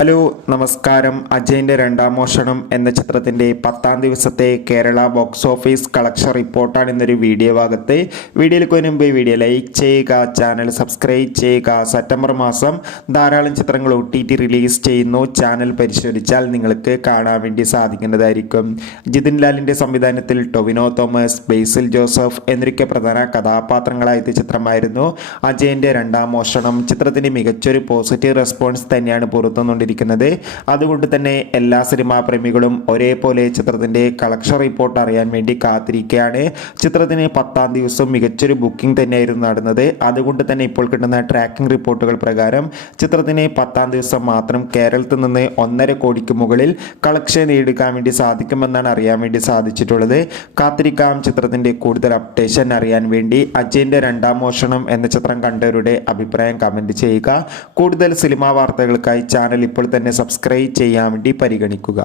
Hello നമസ്കാരം. അജയൻ്റെ രണ്ടാം മോഷണം എന്ന ചിത്രത്തിൻ്റെ 10ാം ദിവസത്തെ കേരള ബോക്സ് ഓഫീസ് കളക്ഷൻ റിപ്പോർട്ടാണ് ഇന്നൊരു വീഡിയോ ഭാഗത്ത്. വീഡിയോയിലേക്ക് മുൻപ് വീഡിയോ ലൈക്ക് ചെയ്യുക, ചാനൽ സബ്സ്ക്രൈബ് ചെയ്യുക. സെപ്റ്റംബർ മാസം ധാരാളം ചിത്രങ്ങൾ OTT റിലീസ് ചെയ്യുന്നു. ചാനൽ പരിശോധിച്ചാൽ നിങ്ങൾക്ക് കാണാൻ വേണ്ടി സാധിക്കുന്നതായിരിക്കും. ജിതിൻ ലാലിൻ്റെ സംവിധാനത്തിൽ ടൊവിനോ തോമസ്, ബേസിൽ ജോസഫ് എന്നൊക്കെ പ്രധാന കഥാപാത്രങ്ങളായ ചിത്രമായിരുന്നു അജയൻ്റെ രണ്ടാം മോഷണം. ചിത്രത്തിന് മികച്ചൊരു പോസിറ്റീവ് റെസ്പോൺസ് തന്നെയാണ് പുറത്തുനിന്നുകൊണ്ടിരിക്കുന്നത്. അതുകൊണ്ട് തന്നെ എല്ലാ സിനിമാ പ്രേമികളും ഒരേപോലെ ചിത്രത്തിന്റെ കളക്ഷൻ റിപ്പോർട്ട് അറിയാൻ വേണ്ടി കാത്തിരിക്കുകയാണ്. ചിത്രത്തിന് 10ാം ദിവസം മികച്ചൊരു ബുക്കിംഗ് തന്നെയായിരുന്നു നടന്നത്. അതുകൊണ്ട് തന്നെ ഇപ്പോൾ കിട്ടുന്ന ട്രാക്കിംഗ് റിപ്പോർട്ടുകൾ പ്രകാരം ചിത്രത്തിന് 10ാം ദിവസം മാത്രം കേരളത്തിൽ നിന്ന് 1.5 കോടിക്ക് മുകളിൽ കളക്ഷൻ നേടിയെടുക്കാൻ വേണ്ടി സാധിക്കുമെന്നാണ് അറിയാൻ വേണ്ടി സാധിച്ചിട്ടുള്ളത്. കാത്തിരിക്കാം ചിത്രത്തിന്റെ കൂടുതൽ അപ്ഡേഷൻ അറിയാൻ വേണ്ടി. അജയന്റെ രണ്ടാം മോഷണം എന്ന ചിത്രം കണ്ടവരുടെ അഭിപ്രായം കമന്റ് ചെയ്യുക. കൂടുതൽ സിനിമാ വാർത്തകൾക്കായി ചാനൽ ഇപ്പോൾ തന്നെ സബ്സ്ക്രൈബ് ചെയ്യാൻ വേണ്ടി പരിഗണിക്കുക.